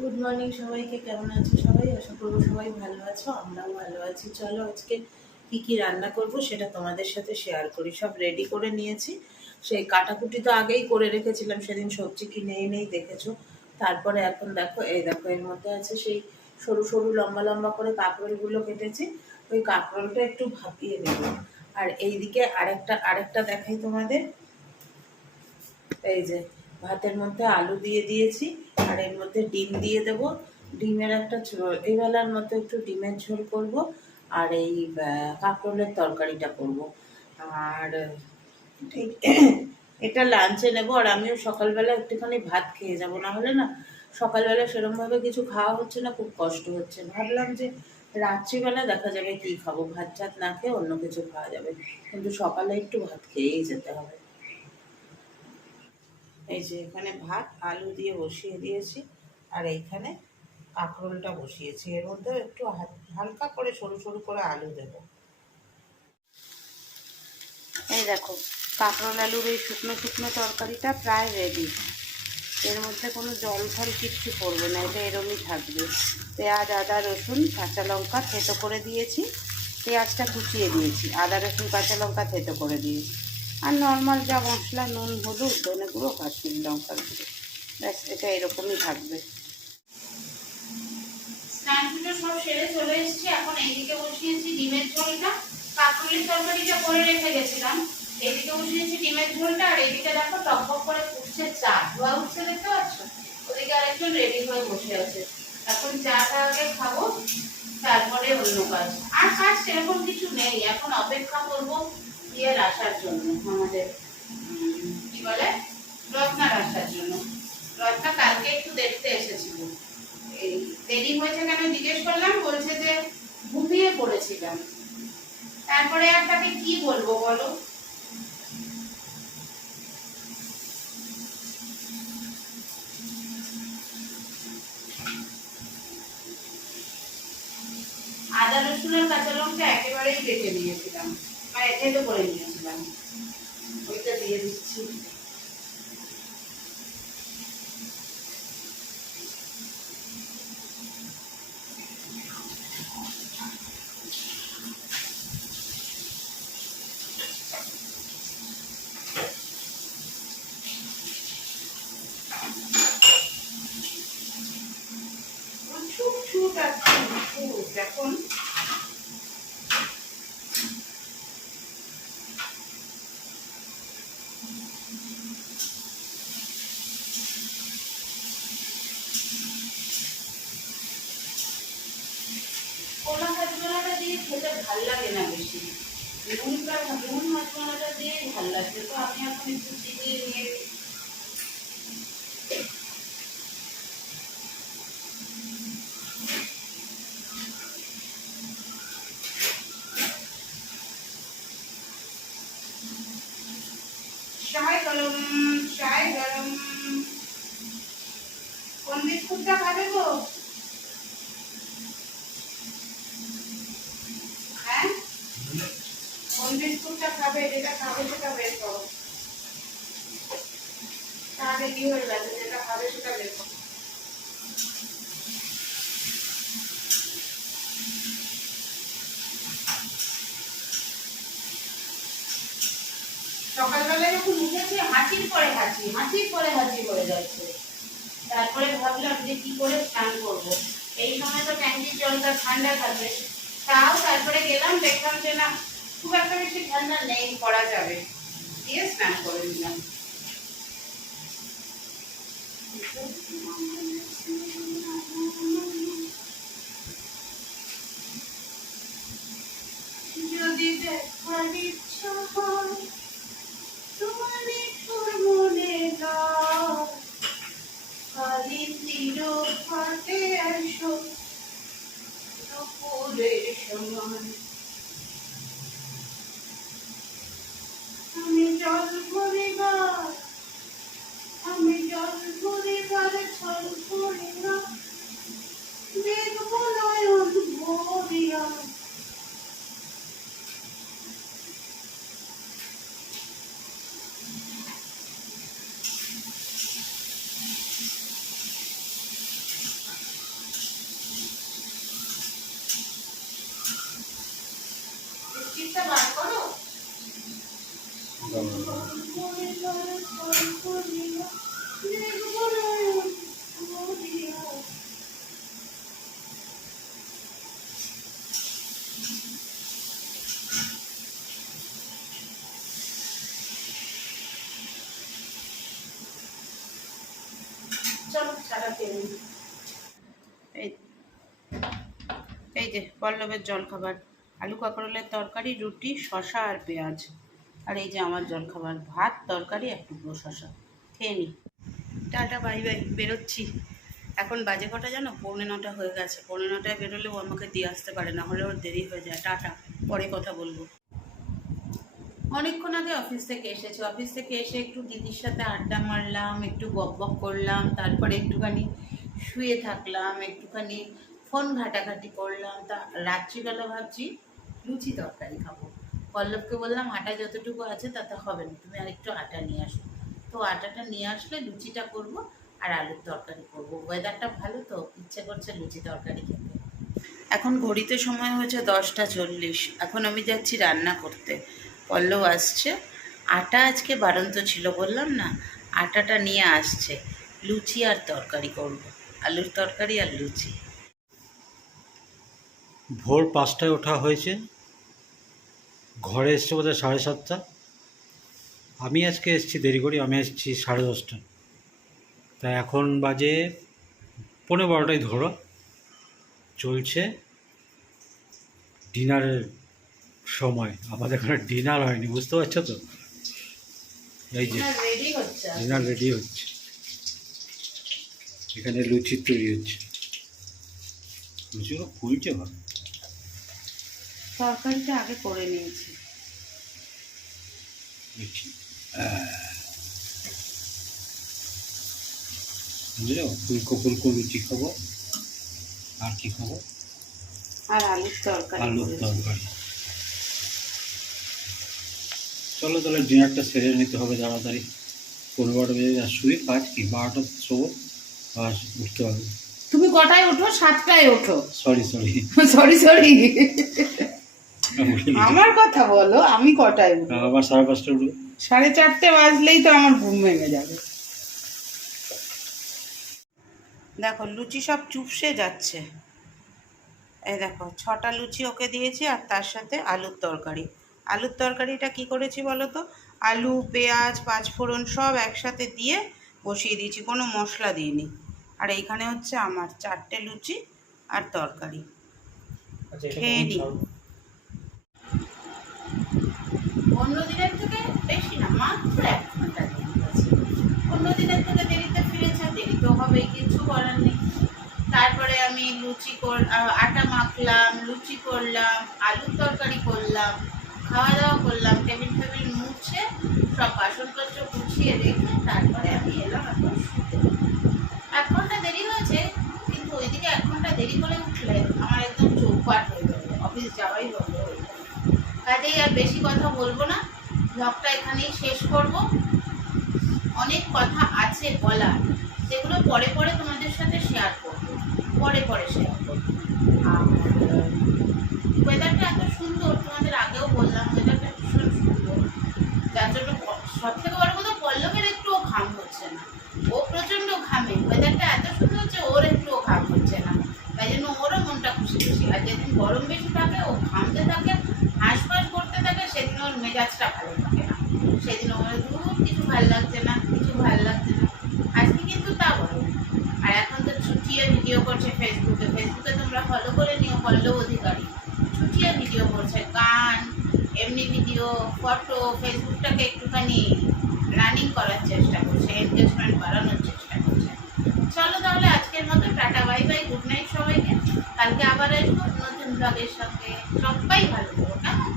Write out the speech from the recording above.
Good morning সবাইকে, কেমন আছো সবাই? আশা করব সবাই ভালো আছো, আমরাও ভালো আছি। চলো আজকে কি কি রান্না করব সেটা তোমাদের সাথে শেয়ার করি। সব রেডি করে নিয়েছি। সেই কাটাকুটি তো আগেই করে রেখেছিলাম, সেদিন সবজি কিনে এনেই দেখেছ। তারপরে এখন দেখো, এই দেখো এর মধ্যে আছে সেই সরু সরু লম্বা লম্বা করে কাঁকরোলগুলো কেটেছি। ওই কাঁকরোলটা একটু ভাপিয়ে নেব। আর এইদিকে আরেকটা আরেকটা দেখাই তোমাদের। এই যে ভাতের মধ্যে আলু দিয়ে দিয়েছি, আর এর মধ্যে ডিম দিয়ে দেবো। ডিমের একটা এই বেলার মতো একটু ডিমের ঝোল করব, আর এই কাঁকরোলের তরকারিটা করব। আর এই- এটা লাঞ্চে নেব, আর আমিও সকালবেলা একটুখানি ভাত খেয়ে যাব না হলে না সকালবেলা সেরমভাবে কিছু খাওয়া হচ্ছে না, খুব কষ্ট হচ্ছে। ভাবলাম যে রাত্রিবেলা দেখা যাবে কি খাব ভাত চাত না খেয়ে অন্য কিছু খাওয়া যাবে। কিন্তু সকালে একটু ভাত খেয়েই যেতে হবে। এই যে এখানে ভাত, আলু দিয়ে বসিয়ে দিয়েছি, আর এইখানে কাঁকরোলটা বসিয়েছি। এর মধ্যে একটু হাল- হালকা করে সরু সরু করে আলু দেব। এই দেখো, কাঁকরোল, আলুর এই শুকনো শুকনো তরকারিটা প্রায় রেডি এর মধ্যে কোনো জল ফল কিচ্ছু পড়বে না, এটা এরমই থাকবে। পেঁয়াজ, আদা, রসুন, কাঁচা লঙ্কা থেতো করে দিয়েছি। পেঁয়াজটা কুচিয়ে দিয়েছি, আদা, রসুন, কাঁচা লঙ্কা থেতো করে দিয়েছি। আর নর্মাল যা মশলা, নুন, হলুদ, ধনে গুঁড়ো, কাশ্মীরি লঙ্কার গুঁড়ো। ব্যাস, এটা এরকমই থাকবে। সব সেরে চলে এসেছি। এখন বসিয়েছি ডিমের ঝোলটা। তরকারিটা করে রেখে গেছিলাম। বসিয়েছি ডিমের ঝোলটা, আর দেখো করে চা। ধোয়া উঠছে দেখতে পাচ্ছ? ওদিকে রেডি হয়ে বসে আছে। এখন আগে খাব, তারপরে অন্য কাজ। আর কাজ সেরকম কিছু নেই। এখন অপেক্ষা করব ইয়ের আসার জন্য, আমাদের কি বলে? রত্নার আসার জন্য। রত্না কালকে একটু দেখতে এসেছিল। এই দেরি হয়েছে কেন জিজ্ঞেস করলাম, বলছে যে ঘুমিয়ে পড়েছিলাম। তারপরে আর তাকে কি বলব বলো? আদা রসুন আর কাঁচা লঙ্কা একেবারেই কেটে নিয়েছিলাম থেতো করে নিয়েছিলাম। ওইটা দিয়ে দিচ্ছি। এখন কোলা হাজমালাটা দিয়ে খেতে ভালো লাগে না বেশি। নুনটা নুন মশলাটা দিয়েই ভালো লাগছে। তো আমি এখন একটু চিনি নিয়ে চায় গরম চায় গরম কোন বিস্কুটটা খাবে গো হ্যাঁ কোন বিস্কুটটা খাবে যেটা খাবে, সেটা বের করো। তাহলে কি হয়ে গেছে যেটা খাবে, সেটা বের করো। সকালবেলায় যখন উঠেছি, হাঁচির পরে হাঁচি, হাঁচির পরে হাঁচি করে যাচ্ছে। তারপরে ভাবলাম যে কি করে স্নান করব। এই সময় তো ট্যাঙ্কির জলটা ঠান্ডা থাকবে তাও তারপরে গেলাম, দেখলাম যে না খুব একটা বেশি ঠান্ডা নেই, করা যাবে। দিয়ে স্নান করে নিলাম যদি দেখার ইচ্ছা হয়, তোমার একটু মনে দাও। তীর ফাটে আসো সময়। よ。চিন্তা বার করো গমন করে করে করে নিই। এই যে পল্লবের জলখাবার, আলু কাঁকরোলের তরকারি, রুটি শশা আর পেঁয়াজ। আর এই যে আমার জলখাবার, ভাত, তরকারি, এক টুকরো শশা খেয়ে নি। টাটা, বাই বাই, বেরোচ্ছি। এখন বাজে কটা জানো? পৌনে নটা হয়ে গেছে। পৌনে নটায় বেরোলেও আমাকে দিয়ে আসতে পারে না, হলে ওর দেরি হয়ে যায়। টাটা, পরে কথা বলব। অনেকক্ষণ আগে অফিস থেকে এসেছি। অফিস থেকে এসে একটু দিদির সাথে আড্ডা মারলাম, একটু বক বক করলাম, তারপরে একটুখানি শুয়ে থাকলাম, একটুখানি ফোন ঘাটাঘাটি করলাম। তা রাত্রিবেলা ভাবছি লুচি তরকারি খাব। পল্লবকে বললাম, আটা যতটুকু আছে তাতে হবে না, তুমি আরেকটু আটা নিয়ে আসো। তো আটাটা নিয়ে আসলে লুচিটা করব আর আলুর তরকারি করব। ওয়েদারটা ভালো তো, ইচ্ছে করছে লুচি তরকারি খেতে। এখন ঘড়িতে সময় হয়েছে দশটা চল্লিশ। এখন আমি যাচ্ছি রান্না করতে। পল্লব আসছে। আটা আজকে বারন্ত ছিল বললাম না? আটাটা নিয়ে আসছে। লুচি আর তরকারি করব। আলুর তরকারি আর লুচি। ভোর পাঁচটায় ওঠা হয়েছে। ঘরে এসছে বোধহয় সাড়ে সাতটা। আমি আজকে এসেছি, দেরি করি, আমি এসেছি সাড়ে দশটা। তা এখন বাজে পনেরো বারোটায় ধরো। চলছে ডিনারের সময়। আমাদের এখানে ডিনার হয়নি বুঝতে পারছ তো? এই যে ডিনার রেডি হচ্ছে এখানে লুচি তৈরি হচ্ছে। লুচিগুলো ফুলছে ভালো। তরকারিটা আগে করে নিয়েছি। বুঝলো? ফুলকো ফুলকো লুচি খাব। আর কি খাব? আর আলুর তরকারি আলুর। তরকারি। চলো তাহলে ডিনারটা সেরে নিতে হবে তাড়াতাড়ি। পনেরো বারোটা বেজে আর শুয়ে কাজ কি? বারোটা শোবো আর উঠতে হবে তুমি কটায় ওঠো? সাতটায় ওঠো। সরি সরি সরি সরি আমার কথা বলো আমি কটায় উঠি আবার সাড়ে পাঁচটা উঠবো। সাড়ে চারটে বাজলেই তো আমার ঘুম ভেঙে যাবে। দেখো লুচি সব চুপসে যাচ্ছে। এই দেখো ছটা লুচি ওকে দিয়েছি আর তার সাথে আলুর তরকারি। আলুর তরকারিটা কি করেছি বলো তো? আলু পেঁয়াজ পাঁচফোড়ন সব একসাথে দিয়ে বসিয়ে দিয়েছি কোনো মশলা দিইনি। আর এইখানে হচ্ছে আমার চারটে লুচি আর তরকারি। খেয়ে নি। অন্য দিনের থেকে বেশি না মাত্র এক ঘণ্টা অন্য দিনের থেকে দেরিতে ফিরেছে দেরি তো হবেই কিছু করার নেই। তারপরে আমি লুচি কর আটা মাখলাম লুচি করলাম আলুর তরকারি করলাম। খাওয়া দাওয়া করলাম, টেবিল ফেবিল মুছে সব বাসনপত্র গুছিয়ে রেখে তারপরে আমি এলাম এখন শুতে। এক ঘণ্টা দেরি হয়েছে, কিন্তু ওইদিকে এক ঘণ্টা দেরি করে উঠলে আমার একদম চোখ চৌপাট হয়ে যাবে, অফিস যাওয়াই বন্ধ হয়ে যাবে। কাজেই আর বেশি কথা বলব না ব্লগটা এখানেই শেষ করব। অনেক কথা আছে বলার সেগুলো পরে পরে তোমাদের সাথে শেয়ার করব পরে পরে শেয়ার করব আর ওয়েদারটা এত সুন্দর তোমাদের আগেও বললাম ওয়েদারটা ভীষণ সুন্দর যার জন্য সব থেকে বড় কথা পল্লবের একটুও ঘাম হচ্ছে না ও প্রচণ্ড ঘামে ওয়েদারটা এত সুন্দর যে ওর একটুও ঘাম হচ্ছে না তাই জন্য ওরও মনটা আর যেদিন গরম বেশি থাকে, ও ঘামতে থাকে, হাঁসফাঁস করতে থাকে, সেদিন ওর মেজাজটা ভালো থাকে না। সেদিন ওর দূর কিছু ভালো লাগছে না, কিছু ভালো লাগছে না। আজকে কিন্তু তা বলো আর এখন তো ছুটিয়ে ভিডিও করছে ফেসবুকে ফেসবুকে তোমরা ফলো করে নিও পল্লব অধিকারী। ছুটিয়ে ভিডিও করছে, গান, এমনি ভিডিও ফটো ফেসবুকটাকে একটুখানি রানিং করার চেষ্টা করছে এনগেজমেন্ট বাড়ানোর চেষ্টা করছে। চলো তাহলে আজকের মতো, tata bye bye good night সবাইকে। কালকে আবার আসব নতুন ব্লগের সঙ্গে। সবাই ভালো থাকো কেমন?